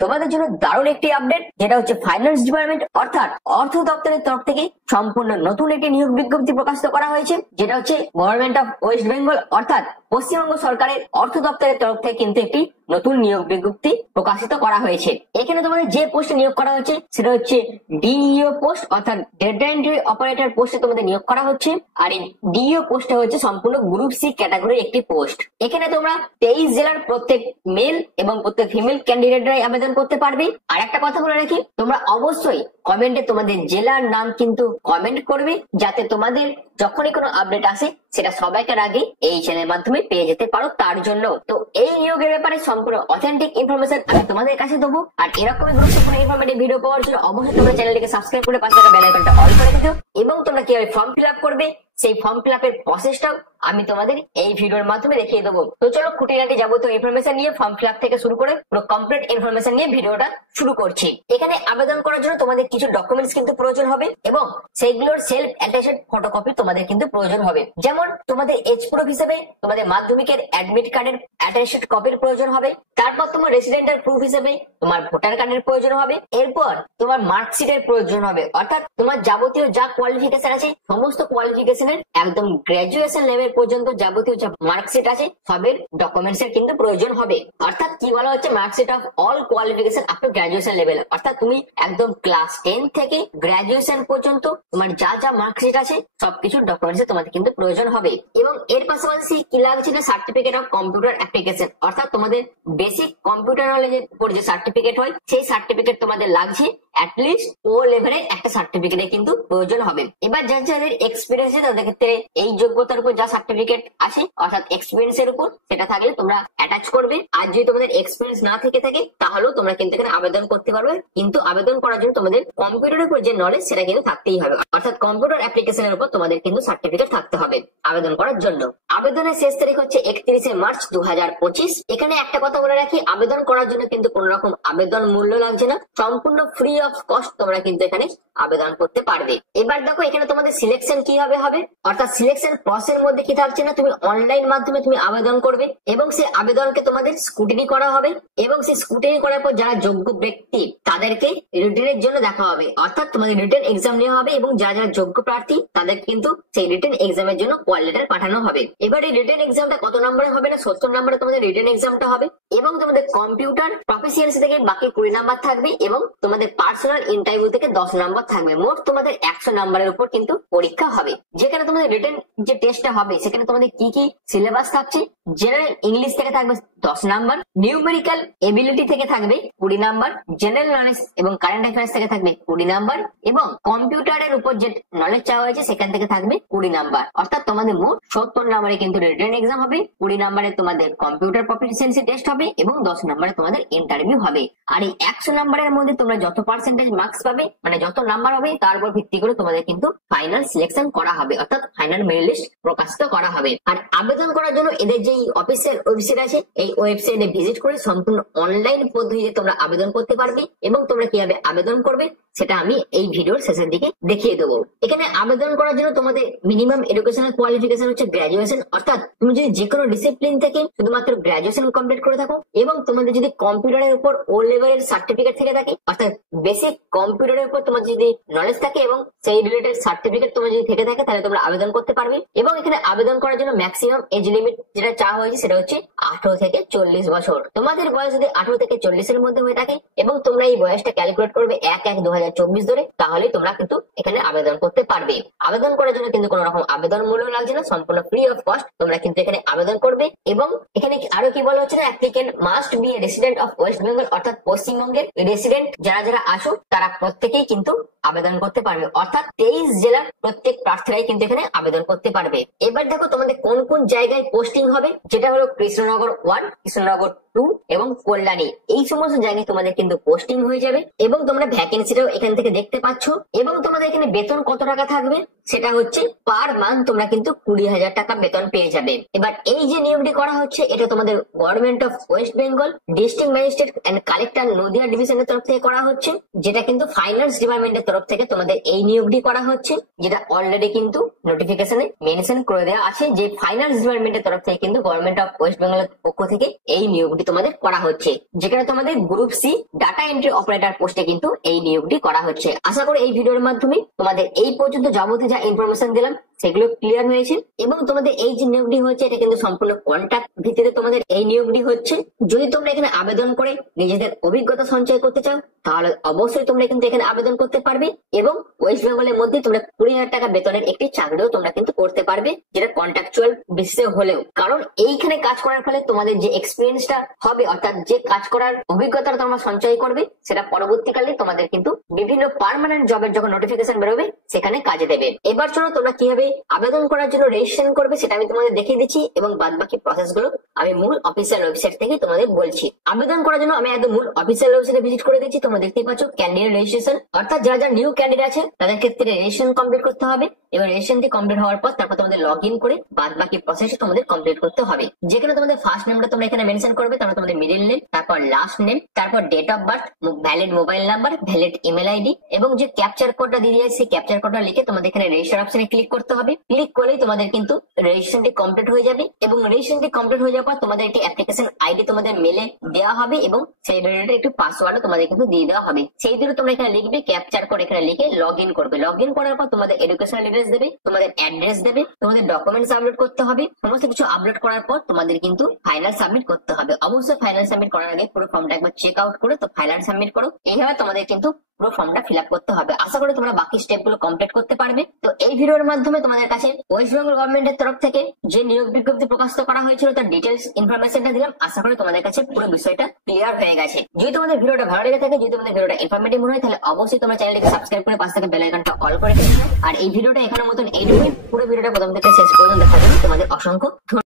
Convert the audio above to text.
তোমাদের জন্য দারুণ একটি আপডেট, যেটা হচ্ছে ফাইন্যান্স ডিপার্টমেন্ট অর্থাৎ অর্থ দপ্তরের তরফ থেকে সম্পূর্ণ নতুন একটি নিয়োগ বিজ্ঞপ্তি প্রকাশিত করা হয়েছে, যেটা হচ্ছে গভর্নমেন্ট অফ ওয়েস্ট বেঙ্গল অর্থাৎ পশ্চিমবঙ্গ সরকারের অর্থ দপ্তরের তরফ থেকে কিন্তু একটি নতুন নিয়োগ বিজ্ঞপ্তি প্রকাশিত করা হয়েছে। এখানে তোমাদের যে পোস্টে নিয়োগ করা হচ্ছে সেটা হচ্ছে ডিইও পোস্ট অর্থাৎ ডেটা এন্ট্রি অপারেটর পোস্টে তোমাদের নিয়োগ করা হচ্ছে। আর এই ডিইও পোস্টে হচ্ছে সম্পূর্ণ গ্রুপ সি ক্যাটাগরির একটি পোস্ট। এখানে তোমরা 23 জেলার প্রত্যেক মেল এবং প্রত্যেক ফিমেল ক্যান্ডিডেটরাই আবেদন করতে পারবে। আর একটা কথা বলে রাখি, তোমরা অবশ্যই কমেন্টে তোমাদের জেলার নাম কিন্তু কমেন্ট করবে, যাতে তোমাদের যখনই কোনো আপডেট আসে সেটা সবাইকার আগে এই চ্যানেলের মাধ্যমে পেয়ে যেতে পারো। তার জন্য তো এই নিয়োগের ব্যাপারে সম্পূর্ণ অথেন্টিক ইনফরমেশন আমি তোমাদের কাছে দেবো। আর এরকমই গুরুত্বপূর্ণ ইনফরমেটিভ ভিডিও পাওয়ার জন্য অবশ্যই তোমরা চ্যানেলটিকে সাবস্ক্রাইব করে পাশে থাকা বেল আইকনটা অল করে দিও। এবং তোমরা কিভাবে ফর্ম ফিল আপ করবে সেই ফর্ম ফিল আপের প্রসেসটাও আমি তোমাদের এই ভিডিওর মাধ্যমে দেখিয়ে দেবো। তো চলো খুঁটিনাটি যাবতীয় ইনফরমেশন নিয়ে ফর্ম ফিল আপ থেকে শুরু করে পুরো কমপ্লিট ইনফরমেশন নিয়ে ভিডিওটা শুরু করছি। এখানে আবেদন করার জন্য তোমাদের কিছু ডকুমেন্টস কিন্তু প্রয়োজন হবে এবং সেইগুলোর সেলফ অ্যাটাচড ফটোকপি তোমাদের কিন্তু প্রয়োজন হবে। যেমন তোমাদের এজ প্রুফ হিসেবে তোমাদের মাধ্যমিকের অ্যাডমিট কার্ডের অ্যাটাচড কপির প্রয়োজন হবে। তারপর তোমার রেসিডেন্টের প্রুফ হিসেবে তোমার ভোটার কার্ডের প্রয়োজন হবে। এরপর তোমার মার্কশিটের প্রয়োজন হবে, অর্থাৎ তোমার যাবতীয় যা কোয়ালিফিকেশন আছে সমস্ত কোয়ালিফিকেশনের একদম গ্রাজুয়েশন লেভেল পর্যন্ত যাবতীয় যা মার্কশিট আছে সবের ডকুমেন্টস এর কিন্তু প্রয়োজন হবে। অর্থাৎ কি বলা হচ্ছে, marksheet of all qualification up to graduation level, অর্থাৎ তুমি একদম ক্লাস 10 থেকে গ্রাজুয়েশন পর্যন্ত তোমার যা যা মার্কশিট আছে সবকিছু ডকুমেন্টস তোমাদের কিন্তু প্রয়োজন হবে। এবং এর পাশাপাশি কি লাগছে, সার্টিফিকেট অফ কম্পিউটার অ্যাপ্লিকেশন, অর্থাৎ তোমাদের বেসিক কম্পিউটার নলেজের উপর যে সার্টিফিকেট হয় সেই সার্টিফিকেট তোমাদের লাগছে। অ্যাটলিস্ট ও লেভেলের একটা সার্টিফিকেটের কিন্তু প্রয়োজন হবে। এবার যাদের এক্সপিরিয়েন্স আছে তাদের ক্ষেত্রে এই যোগ্যতার উপর যা সার্টিফিকেট আছে অর্থাৎ এক্সপিরিয়েন্স এর উপর সেটা থাকলে তোমরা অ্যাটাচ করবে। আর যদি তোমাদের এক্সপিরিয়েন্স না থেকে থাকে তাহলেও তোমরা কিন্তু এখানে আবেদন করতে পারবে, কিন্তু আবেদন করার জন্য তোমাদের কম্পিউটারের উপর যে নলেজ সেটা কিন্তু থাকতেই হবে, অর্থাৎ কম্পিউটার অ্যাপ্লিকেশনের উপর তোমাদের কিন্তু সার্টিফিকেট থাকতে হবে আবেদন করার জন্য। আবেদনের শেষ তারিখ হচ্ছে 31শে মার্চ 2025। এখানে একটা কথা বলে রাখি, আবেদন করার জন্য কিন্তু কোন রকম আবেদন মূল্য লাগছে না, সম্পূর্ণ ফ্রি অফ কস্ট তোমরা কিন্তু এখানে আবেদন করতে পারবে। এবার দেখো এখানে তোমাদের সিলেকশন কিভাবে হবে, অর্থাৎ সিলেকশন প্রসেসের মধ্যে কি থাকছে না, তুমি অনলাইন মাধ্যমে তুমি আবেদন করবে এবং সেই আবেদনকে তোমাদের স্ক্রুটিনি করা হবে এবং সেই স্ক্রুটিনি করার পর যারা যোগ্য ব্যক্তি তাদেরকে রিটেনের জন্য দেখা হবে, অর্থাৎ তোমাদের রিটেন এক্সাম নেওয়া হবে এবং যারা যারা যোগ্য প্রার্থী তাদের কিন্তু সেই রিটেন এক্সামের জন্য কল লেটার পাঠানো হবে। এবার এই রিটেন এক্সামটা কত নম্বরে হবে না, 70 নম্বরে তোমাদের রিটেন এক্সামটা হবে এবং তোমাদের কম্পিউটার প্রফিসিয়েন্সি থেকে বাকি 20 নাম্বার থাকবে এবং তোমাদের পার্সোনাল ইন্টারভিউ থেকে 10 নাম্বার থাকবে। মোট তোমাদের 100 নাম্বারের উপর কিন্তু পরীক্ষা হবে। যেখানে তোমাদের রিটেন যে টেস্টটা হবে সেখানে তোমাদের কি কি সিলেবাস থাকছে, জেনারেল ইংলিশ থেকে থাকবে 10 নাম্বার, নিউমেরিক্যাল এবিলিটি থেকে থাকবে 20 নাম্বার, জেনারেল নলেজ এবং কারেন্ট অ্যাফেয়ার্স থেকে থাকবে 20 নাম্বার এবং কম্পিউটারের উপর যে নলেজ চাওয়া হয়েছে সেখান থেকে থাকবে 20 নাম্বার। অর্থাৎ তোমাদের মোট 70 নাম্বারে কিন্তু রিটেন এক্সাম হবে, 20 নাম্বারে তোমাদের কম্পিউটার প্রফিসিয়েন্সি টেস্ট হবে এবং 10 নাম্বারে তোমাদের ইন্টারভিউ হবে। আর এই 100 নাম্বারের মধ্যে তোমরা যত পার্সেন্টেজ মার্কস পাবে, মানে যত নাম্বার হবে তার উপর ভিত্তি করে তোমাদের কিন্তু ফাইনাল সিলেকশন করা হবে, অর্থাৎ ফাইনাল মেরিট লিস্ট প্রকাশিত করা হবে। আর আবেদন করার জন্য এদের যে অফিসিয়াল ওয়েবসাইট আছে এই ওয়েবসাইটে ভিজিট করে সম্পূর্ণ অনলাইন পদ্ধতিতে তোমরা আবেদন করতে পারবে এবং তোমরা কিভাবে আবেদন করবে সেটা আমি এই ভিডিওর শেষের দিকে দেখিয়ে দেবো। এখানে আবেদন করার জন্য তোমাদের মিনিমাম এডুকেশনাল কোয়ালিফিকেশন হচ্ছে গ্রাজুয়েশন, অর্থাৎ তুমি যদি যে কোনো ডিসিপ্লিন থেকে শুধুমাত্র গ্রাজুয়েশন কমপ্লিট করে থাকো এবং তোমাদের যদি কম্পিউটারের উপর ও লেভেলের সার্টিফিকেট থেকে থাকে, অর্থাৎ বেসিক কম্পিউটারের উপর তোমার যদি নলেজ থাকে এবং সেই রিলেটেড সার্টিফিকেট তোমার যদি থেকে থাকে তাহলে তোমরা আবেদন করতে পারবে। এবং এখানে আবেদন করার জন্য ম্যাক্সিমাম এজ লিমিট যেটা চাওয়া হয়েছে সেটা হচ্ছে 18 থেকে 40 বছর। তোমাদের বয়স যদি 18 থেকে 40 এর মধ্যে হয়ে থাকে এবং তোমরা এই বয়সটা ক্যালকুলেট করবে 1/1/2024 ধরে, তাহলে তোমরা কিন্তু এখানে আবেদন করতে পারবে। আবেদন করার জন্য কিন্তু কোনো রকম আবেদন মূল্য লাগছে না, সম্পূর্ণ ফ্রি অফ কস্ট তোমরা কিন্তু এখানে আবেদন করবে। এবং এখানে আরো কি বলা হচ্ছে না, applicant must B A resident of West Bengal, অর্থাৎ পশ্চিমবঙ্গের রেসিডেন্ট যারা যারা আসো তারা প্রত্যেকেই কিন্তু আবেদন করতে পারবে, অর্থাৎ 23 জেলার প্রত্যেক প্রার্থীরাই কিন্তু এখানে আবেদন করতে পারবে। এবার দেখো তোমাদের কোন কোন জায়গায় পোস্টিং হবে, যেটা হলো কৃষ্ণনগর 1, কৃষ্ণনগর 2 এবং কল্যাণী, এই সমস্ত জায়গায় তোমাদের কিন্তু পোস্টিং হয়ে যাবে এবং তোমরা ভ্যাকেন্সিটাও এখান থেকে দেখতে পাচ্ছ। এবং তোমাদের এখানে বেতন কত টাকা থাকবে সেটা হচ্ছে পার মান্থ তোমরা কিন্তু 20,000 টাকা বেতন পেয়ে যাবে। এবার এই যে নিয়োগটি করা হচ্ছে এটা তোমাদের government of West Bengal district magistrate and collector Nadia ডিভিশনের তরফ থেকে করা হচ্ছে, যেটা কিন্তু ফাইন্যান্স ডিপার্টমেন্টের তরফ থেকে তোমাদের এই নিয়োগটি করা হচ্ছে, যেটা অলরেডি কিন্তু নোটিফিকেশনে মেনশন করে দেওয়া আছে যে ফাইন্যান্স ডিপার্টমেন্টের তরফ থেকে কিন্তু গভর্নমেন্ট অফ ওয়েস্ট বেঙ্গলের পক্ষ থেকে এই নিয়োগটি তোমাদের করা হচ্ছে, যেখানে তোমাদের group C data entry operator পোস্টে কিন্তু এই নিয়োগটি করা হচ্ছে। আশা করি এই ভিডিওর মাধ্যমে তোমাদের এই পর্যন্ত যাবতীয় যা ইনফরমেশন দিলাম সেগুলো ক্লিয়ার হয়েছে। এবং তোমাদের এই যে নিয়োগটি হচ্ছে এটা কিন্তু সম্পূর্ণ কন্ট্রাক্ট ভিত্তিতে তোমাদের এই নিয়োগটি হচ্ছে। যদি তোমরা এখানে আবেদন করে নিজেদের অভিজ্ঞতা সঞ্চয় করতে চাও তাহলে অবশ্যই তোমরা কিন্তু এখানে আবেদন করতে পারবে এবং ওয়েস্ট বেঙ্গলের মধ্যে তোমরা 20,000 টাকা বেতনের একটি চাকরিও তোমরা কিন্তু করতে পারবে, যেটা কন্ট্রাকচুয়াল বেসিসে হলেও। কারণ এইখানে কাজ করার ফলে তোমাদের যে এক্সপিরিয়েন্সটা হবে অর্থাৎ যে কাজ করার অভিজ্ঞতাটা তোমরা সঞ্চয় করবে সেটা পরবর্তীকালে তোমাদের কিন্তু বিভিন্ন পার্মানেন্ট জবের যখন নোটিফিকেশন বেরোবে সেখানে কাজে দেবে। এবার চলো তোমরা কিভাবে আবেদন করার জন্য রেজিস্ট্রেশন করবে সেটা আমি তোমাদের দেখিয়ে দিচ্ছি এবং বাদ বাকি প্রসেস গুলো আমি মূল অফিসিয়াল ওয়েবসাইট থেকে তোমাদের বলছি। আবেদন করার জন্য আমি একদম মূল অফিসিয়াল ওয়েবসাইটে ভিজিট করে দিচ্ছি। তোমরা দেখতেই পাচ্ছ ক্যান্ডিডেট রেজিস্ট্রেশন, অর্থাৎ যারা যারা নিউ ক্যান্ডিডেট আছে তাদের ক্ষেত্রে রেজিস্ট্রেশন কমপ্লিট করতে হবে। এবার রেজিস্ট্রেশনটি কমপ্লিট হওয়ার পর তারপর তোমাদের লগ ইন করে বাদ বাকি প্রসেস তোমাদের কমপ্লিট করতে হবে। যেখানে তোমাদের ফার্স্ট নেমটা তোমরা এখানে মেনশন করবে, তারপর তোমাদের মিডল নেম, তারপর লাস্ট নেম, তারপর date of birth, valid mobile number, valid email ID এবং যে ক্যাপচার কোডটা দিয়ে দিয়েছে সেই ক্যাপচার কোডটা লিখে তোমাদের এখানে রেজিস্টার অপশনে ক্লিক করতে হবে। ক্লিক করলেই তোমাদের কিন্তু রেজিস্ট্রেশনটি কমপ্লিট হয়ে যাবে এবং রেজিস্ট্রেশনটি কমপ্লিট হয়ে যাওয়ার পর তোমাদের একটি অ্যাপ্লিকেশন আইডি তোমাদের মেলে দেওয়া হবে এবং সেই রিলেটেড একটি পাসওয়ার্ড তোমাদের কিন্তু দিয়ে দেওয়া হবে। সেই দিকে তোমরা এখানে লিখবে, ক্যাপচার কোড এখানে লিখে লগ ইন করবে। লগ ইন করার পর তোমাদের এডুকেশনাল ডিটেইলস দেবে, তোমাদের অ্যাড্রেস দেবে, তোমাদের ডকুমেন্টস আপলোড করতে হবে। সমস্ত কিছু আপলোড করার পর তোমাদের কিন্তু ফাইনাল সাবমিট করতে হবে। অবশ্যই ফাইনাল সাবমিট করার আগে পুরো ফর্মটা একবার চেক আউট করে তো ফাইনাল সাবমিট করো। এইভাবে তোমাদের কিন্তু পুরো ফর্মটা ফিল আপ করতে হবে। আশা করি তোমরা বাকি স্টেপ গুলো কমপ্লিট করতে পারবে। তো এই ভিডিওর মাধ্যমে তোমাদের কাছে ওয়েস্ট বেঙ্গল গভর্নমেন্টের তরফ থেকে যে নিয়োগ বিজ্ঞপ্তি প্রকাশিত করা হয়েছিল তার ডিটেলস ইনফরমেশনটা দিলাম। আশা করি তোমাদের কাছে পুরো বিষয়টা ক্লিয়ার হয়ে গেছে। যদি তোমাদের ভিডিওটা ভালো লেগে থাকে, যদি তোমাদের ভিডিওটা ইনফরমেটিভ মনে হয় তাহলে অবশ্যই তোমরা চ্যানেলটিকে সাবস্ক্রাইব করে পাশে থাকা বেল আইকনটা অল করে দিও। আর এই ভিডিওটা এখানের মতন এইটুকুই। পুরো ভিডিওটা প্রথম থেকে শেষ পর্যন্ত দেখার জন্য তোমাদের অসংখ্য